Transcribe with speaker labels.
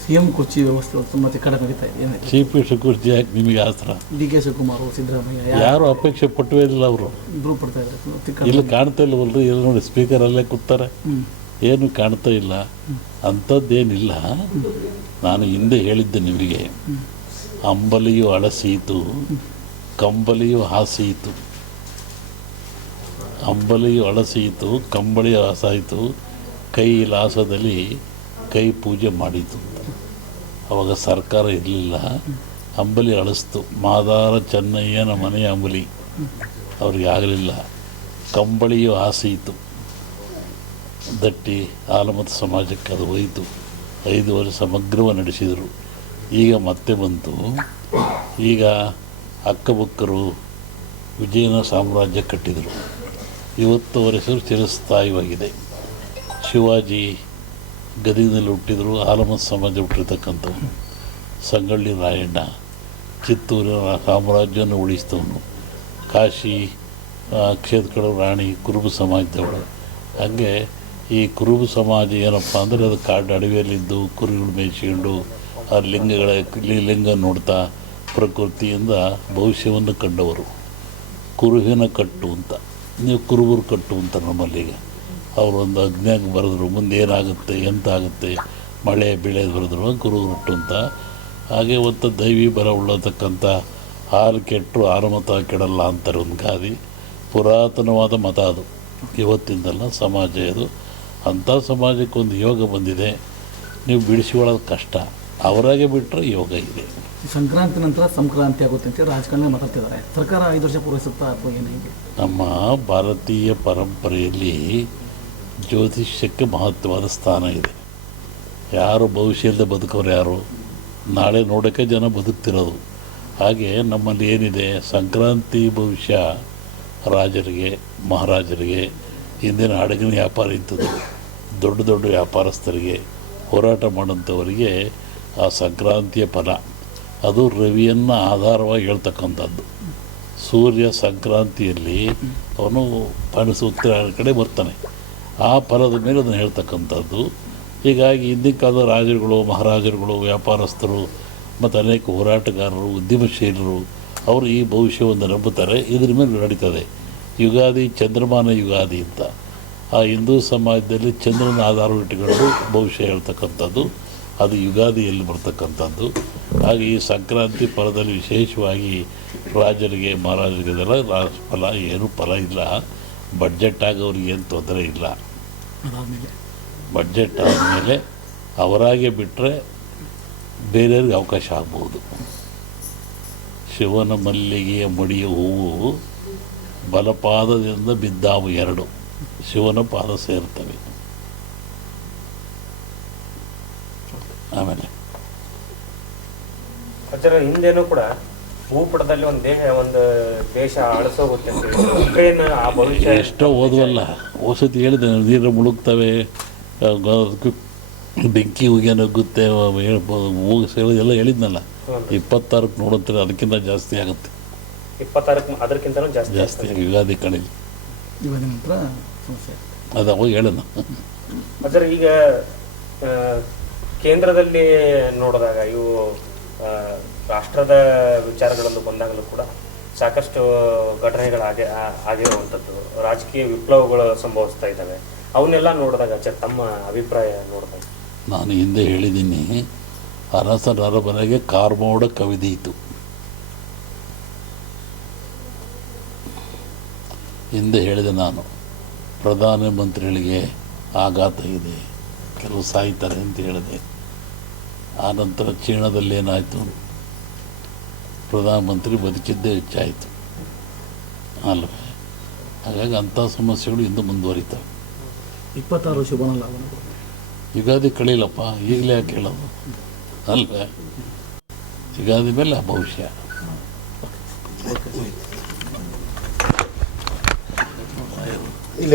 Speaker 1: C M ಕುರ್ಚಿ ವ್ಯವಸ್ಥೆ ತುಂಬ ಕಡಿಮೆ ನಡೀತಾ ಇದೆ ಏನಕ್ಕೆ
Speaker 2: ಚೀಫ್ ಮಿನಿಸ್ಟರ್ ಕುರ್ಚಿ ಯಾಕೆ ನಿಮಗೆ ಆಸರ
Speaker 1: ಡಿ ಕೆ ಶಿವಕುಮಾರ್ ಸಿದ್ದರಾಮಯ್ಯ
Speaker 2: ಯಾರು? ಅಪೇಕ್ಷೆ ಪಟ್ಟುವೇ ಇಲ್ಲ ಅವರು.
Speaker 1: ಇಬ್ಬರು ಪಡ್ತಾ ಇದ್ದಾರೆ.
Speaker 2: ಇಲ್ಲಿ ಕಾಣ್ತಾ ಇಲ್ಲವಲ್ರಿ ಇಲ್ಲಿ ನೋಡಿ ಸ್ಪೀಕರಲ್ಲೇ ಕೂತಾರೆ ಏನು ಕಾಣ್ತಾ ಇಲ್ಲ. ಅಂಥದ್ದೇನಿಲ್ಲ. ನಾನು ಹಿಂದೆ ಹೇಳಿದ್ದೆ ನಿಮಗೆ. ಅಂಬಲಿಯು ಅಳಸೀತು ಕಂಬಲಿಯು ಹಾಸೀತು ಅಂಬಲಿಯು ಅಳಸೀತು ಕಂಬಳಿಯು ಹಾಸಾಯಿತು ಕೈ ಲಾಸದಲ್ಲಿ ಕೈ ಪೂಜೆ ಮಾಡಿತು ಅವಾಗ ಸರ್ಕಾರ ಇರಲಿಲ್ಲ. ಅಂಬಲಿ ಅಳಿಸ್ತು. ಮಾದಾರ ಚೆನ್ನಯ್ಯನ ಮನೆಯ ಅಂಬಲಿ. ಅವ್ರಿಗೆ ಆಗಲಿಲ್ಲ. ಕಂಬಳಿಯು ಹಾಸೀತು ದಟ್ಟಿ ಆಲಮತ ಸಮಾಜಕ್ಕೆ ಅದು ಹೋಯಿತು. ಐದು ವರ್ಷ ಸಮಗ್ರವ ನಡೆಸಿದರು. ಈಗ ಮತ್ತೆ ಬಂತು. ಈಗ ಅಕ್ಕಬಕ್ಕರು ವಿಜಯನ ಸಾಮ್ರಾಜ್ಯ ಕಟ್ಟಿದರು. ಇವತ್ತು ಅವರ ಹೆಸರು ಶಿವಾಜಿ ಗದಗಿನಲ್ಲಿ ಹುಟ್ಟಿದರು. ಆಲಮ ಸಮಾಜ ಹುಟ್ಟಿರ್ತಕ್ಕಂಥವನು. ಸಂಗೊಳ್ಳಿ ರಾಯಣ್ಣ ಚಿತ್ತೂರಿನ ಸಾಮ್ರಾಜ್ಯವನ್ನು ಉಳಿಸಿದವನು. ಕಾಶಿ ಕ್ಷೇತ್ರಗಳ ರಾಣಿ ಕುರುಬ ಸಮಾಜದವಳು. ಹಾಗೆ ಈ ಕುರುಬ ಸಮಾಜ ಏನಪ್ಪ ಅಂದರೆ ಅದು ಕಾಡು ಅಡವಿಯಲ್ಲಿದ್ದು, ಕುರಿಗಳು ಮೇಯಿಸ್ಕೊಂಡು, ಆ ಲಿಂಗಗಳ ಲಿಂಗ ನೋಡ್ತಾ, ಪ್ರಕೃತಿಯಿಂದ ಭವಿಷ್ಯವನ್ನು ಕಂಡವರು. ಕುರುಹಿನ ಕಟ್ಟು ಅಂತ. ನೀವು ಕುರುಬರು ಕಟ್ಟು ಅಂತ ನಮ್ಮಲ್ಲೀಗ ಅವರು ಒಂದು ಅಜ್ಞಾನ ಬರೆದ್ರು ಮುಂದೆ ಏನಾಗುತ್ತೆ ಎಂತಾಗುತ್ತೆ ಮಳೆ ಬೆಳೆ ಬರೆದ್ರು ಗುರು ಹುಟ್ಟು ಅಂತ. ಹಾಗೆ ಒಂದು ದೈವಿ ಬರ ಉಳ್ಳತಕ್ಕಂಥ ಹಾಲು ಕೆಟ್ಟರು ಆರಮತ ಕೆಡಲ್ಲ ಅಂತಾರೆ ಒಂದು ಗಾದಿ. ಪುರಾತನವಾದ ಮತ ಅದು. ಇವತ್ತಿಂದಲ್ಲ ಸಮಾಜ ಇದು. ಅಂಥ ಸಮಾಜಕ್ಕೊಂದು ಯೋಗ ಬಂದಿದೆ. ನೀವು ಬಿಡಿಸಿಕೊಳ್ಳೋದು ಕಷ್ಟ. ಅವರಾಗೆ ಬಿಟ್ಟರೆ ಯೋಗ ಇದೆ.
Speaker 1: ಸಂಕ್ರಾಂತಿ ನಂತರ ಸಂಕ್ರಾಂತಿ ಆಗುತ್ತೆ ಅಂತ ರಾಜಕಾರಣ ಮಾತಾಡ್ತಿದ್ದಾರೆ. ಸರ್ಕಾರ ಐದು ವರ್ಷ ಪೂರೈಸುತ್ತಾ ಅಥವಾ ಏನು
Speaker 2: ನಮ್ಮ ಭಾರತೀಯ ಪರಂಪರೆಯಲ್ಲಿ ಜ್ಯೋತಿಷ್ಯಕ್ಕೆ ಮಹತ್ವವಾದ ಸ್ಥಾನ ಇದೆ. ಯಾರು ಭವಿಷ್ಯದ ಬದುಕೋರು ಯಾರು? ನಾಳೆ ನೋಡೋಕ್ಕೆ ಜನ ಬದುಕ್ತಿರೋದು. ಹಾಗೆ ನಮ್ಮಲ್ಲಿ ಏನಿದೆ? ಸಂಕ್ರಾಂತಿ ಭವಿಷ್ಯ ರಾಜರಿಗೆ, ಮಹಾರಾಜರಿಗೆ, ಹಿಂದಿನ ಹಡಗಿನ ವ್ಯಾಪಾರ ಇದ್ದದ್ದು ದೊಡ್ಡ ದೊಡ್ಡ ವ್ಯಾಪಾರಸ್ಥರಿಗೆ, ಹೋರಾಟ ಮಾಡೋಂಥವರಿಗೆ ಆ ಸಂಕ್ರಾಂತಿಯ ಫಲ. ಅದು ರವಿಯನ್ನು ಆಧಾರವಾಗಿ ಹೇಳ್ತಕ್ಕಂಥದ್ದು. ಸೂರ್ಯ ಸಂಕ್ರಾಂತಿಯಲ್ಲಿ ಅವನು ಪಣಸು ಉತ್ತರ ಕಡೆ ಬರ್ತಾನೆ. ಆ ಫಲದ ಮೇಲೆ ಅದನ್ನು ಹೇಳ್ತಕ್ಕಂಥದ್ದು. ಹೀಗಾಗಿ ಹಿಂದಿನ ಕಾಲದ ರಾಜರುಗಳು, ಮಹಾರಾಜರುಗಳು, ವ್ಯಾಪಾರಸ್ಥರು, ಮತ್ತು ಅನೇಕ ಹೋರಾಟಗಾರರು, ಉದ್ಯಮಶೀಲರು, ಅವರು ಈ ಭವಿಷ್ಯವನ್ನು ನಂಬುತ್ತಾರೆ. ಇದ್ರ ಮೇಲೆ ನಡೀತದೆ. ಯುಗಾದಿ ಚಂದ್ರಮಾನ ಯುಗಾದಿ ಅಂತ. ಆ ಹಿಂದೂ ಸಮಾಜದಲ್ಲಿ ಚಂದ್ರನ ಆಧಾರವಿಟ್ಟುಕೊಂಡು ಭವಿಷ್ಯ ಹೇಳ್ತಕ್ಕಂಥದ್ದು. ಅದು ಯುಗಾದಿಯಲ್ಲಿ ಬರ್ತಕ್ಕಂಥದ್ದು. ಹಾಗೆ ಈ ಸಂಕ್ರಾಂತಿ ಫಲದಲ್ಲಿ ವಿಶೇಷವಾಗಿ ರಾಜರಿಗೆ ಮಹಾರಾಜರಿಗೆ ಇದೆಲ್ಲ ರಾ- ಫಲ ಏನೂ, ಫಲ ಇಲ್ಲ. ಬಡ್ಜೆಟ್ ಆಗೋರಿಗೆ ಏನು ತೊಂದರೆ ಇಲ್ಲ. ಬಡ್ಜೆಟ್ ಆದಮೇಲೆ ಅವರಾಗೆ ಬಿಟ್ಟರೆ ಬೇರೆಯವ್ರಿಗೆ ಅವಕಾಶ ಆಗ್ಬೋದು. ಶಿವನ ಮಲ್ಲಿಗೆಯ ಮಡಿಯ ಹೂವು ಬಲಪಾದದಿಂದ ಬಿದ್ದಾವು ಎರಡು. ಶಿವನ ಪಾದ ಸೇರ್ತವೆ. ಆಮೇಲೆ.
Speaker 3: ಅದರ ಹಿಂದೆನೂ ಕೂಡ ಭೂಪಟದಲ್ಲಿ ಒಂದು ದೇಶ ಒಂದು ದೇಶ ಅಳಿಸೋಗುತ್ತೆ ಉಕ್ರೇನ್ ಆ ಭವಿಷ್ಯ
Speaker 2: ಎಷ್ಟೋ ಓದುವಲ್ಲ. ಓಸತಿ ಹೇಳಿದೆ ನೀರು ಮುಳುಗ್ತವೆ ಬೆಂಕಿ ಉಗಿಯ ನುಗ್ಗುತ್ತೆ ಹೋಗಿಸಿ ಎಲ್ಲ ಹೇಳಿದ್ನಲ್ಲ. ಇಪ್ಪತ್ತಾರಕ್ಕೆ ನೋಡುತ್ತೆ ಅದಕ್ಕಿಂತ ಜಾಸ್ತಿ ಆಗುತ್ತೆ.
Speaker 3: ಇಪ್ಪತ್ತಾರಕ್ಕೆ ಅದಕ್ಕಿಂತ ಜಾಸ್ತಿ
Speaker 2: ಜಾಸ್ತಿ ಆಗಿ ಯುಗಾದಿ ಕಣಿಲಿ
Speaker 1: ಇವಾಗ ನಂತರ ಸಮಸ್ಯೆ
Speaker 2: ಅದು ಅವಾಗ ಹೇಳೋಣ.
Speaker 3: ಅದರ ಈಗ ಕೇಂದ್ರದಲ್ಲಿ ನೋಡಿದಾಗ ಇವು ರಾಷ್ಟ್ರದ ವಿಚಾರಗಳನ್ನು ಬಂದಾಗಲೂ ಕೂಡ ಸಾಕಷ್ಟು ಘಟನೆಗಳಾಗಿ ಆಗಿ ಆಗಿರುವಂಥದ್ದು, ರಾಜಕೀಯ ವಿಪ್ಲವಗಳು ಸಂಭವಿಸ್ತಾ ಇದ್ದಾವೆ. ಅವನ್ನೆಲ್ಲ ನೋಡಿದಾಗ ಚ ತಮ್ಮ ಅಭಿಪ್ರಾಯ ನೋಡಿದಾಗ
Speaker 2: ನಾನು ಹಿಂದೆ ಹೇಳಿದ್ದೀನಿ ಅರಸರ ಅರಮನೆಗೆ ಕಾರ್ಮೋಡ ಕವಿದೀತು. ಹಿಂದೆ ಹೇಳಿದೆ ನಾನು ಪ್ರಧಾನಮಂತ್ರಿಗಳಿಗೆ ಆಘಾತ ಇದೆ, ಕೆಲವು ಸಾಯ್ತಾರೆ ಅಂತ ಹೇಳಿದೆ. ಆ ನಂತರ ಚೀನಾದಲ್ಲಿ ಏನಾಯಿತು? ಪ್ರಧಾನಮಂತ್ರಿ ಬದುಕಿದ್ದೇ ಹೆಚ್ಚಾಯಿತು. ಅಲ್ವೇ? ಹಾಗಾಗಿ ಅಂಥ ಸಮಸ್ಯೆಗಳು ಇಂದು ಮುಂದುವರಿತವೆ.
Speaker 1: ಇಪ್ಪತ್ತಾರು ಶುಭನ ಲಾಭ
Speaker 2: ಯುಗಾದಿ ಕಳೀಲಪ್ಪ ಈಗಲೇ ಯಾಕೆ ಹೇಳೋದು? ಅಲ್ವೇ? ಯುಗಾದಿ ಮೇಲೆ ಆ ಭವಿಷ್ಯ.
Speaker 1: ಇಲ್ಲ